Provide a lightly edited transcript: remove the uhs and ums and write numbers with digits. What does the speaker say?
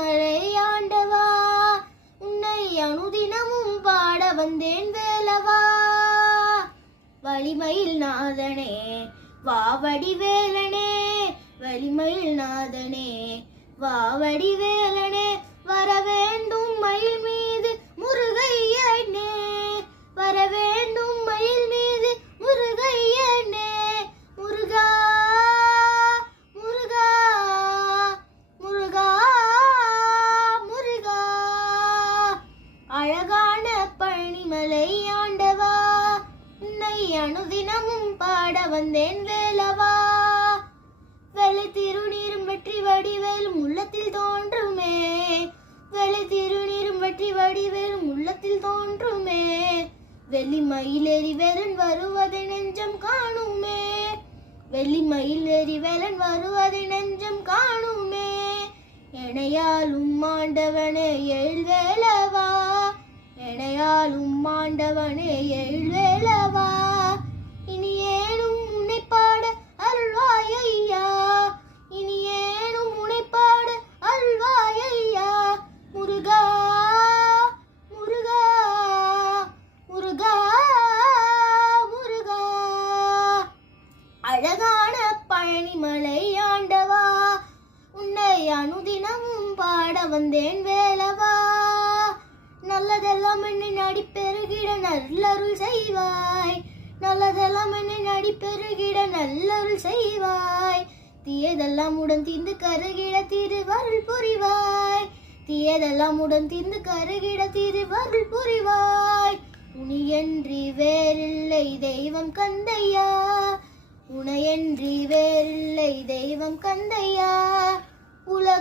பழனிமலை ஆண்டவா, உன்னை அனுதினமும் பாட வந்தேன் வேலவா. வலிமையில் நாதனே வாவடி வேலனே, வலிமையில் நாதனே வாவடி வேலனே, வர வேண்டும் மயில் மீது முருகையனே, வர வேண்டும் மயில் மீது முருகையனே. முருகா முருகா முருகா முருகா, அழகான பழனிமலை ஆண்டவா, உன்னை அனுதினமும் பாட வந்தேன் வேலவா. வெள்ளை திருநீரும் வெற்றி வடிவேலும் உள்ளத்தில் தோன்றுமே, வெள்ளை திருநீரும் வெற்றி வடிவேலும் உள்ளத்தில் தோன்றுமே, வெள்ளி மயிலேறி வேலன் வருவதை நெஞ்சம் காணுமே, வெள்ளி மயிலேறி வேலன் வருவதை நெஞ்சம் காணுமே. எனையாலும் ஆண்டவனே எழுவேலவா, எனையாலும் ஆண்டவனே எழுவேலவா. இனி ஏனும் உன்னை பாட அருள்வாயையா, இனி ஏனும் உன்னை பாட அருள்வாயையா. முருகா முருகா முருகா முருகா, அழகான பழனிமலை ஆண்டவா, உன்னை அனுதினமும் பாட வந்தேன் வேலவா. நல்லதெல்லாம் என்னை நாடி பெருகிட நல்லருள் செய்வாய், நல்லதெல்லாம் என்னை நாடி பெருகிட நல்லருள் செய்வாய். தீயதெல்லாம் உடன் தீர்ந்து கருகிட திருவருள் புரிவாய், தீயதெல்லாம் உடன் தீர்ந்து கருகிட திருவருள் புரிவாய். உனியன்றி வேறில்லை தெய்வம் கந்தையா, உனையன்றி வேறில்லை தெய்வம் கந்தையா. உலக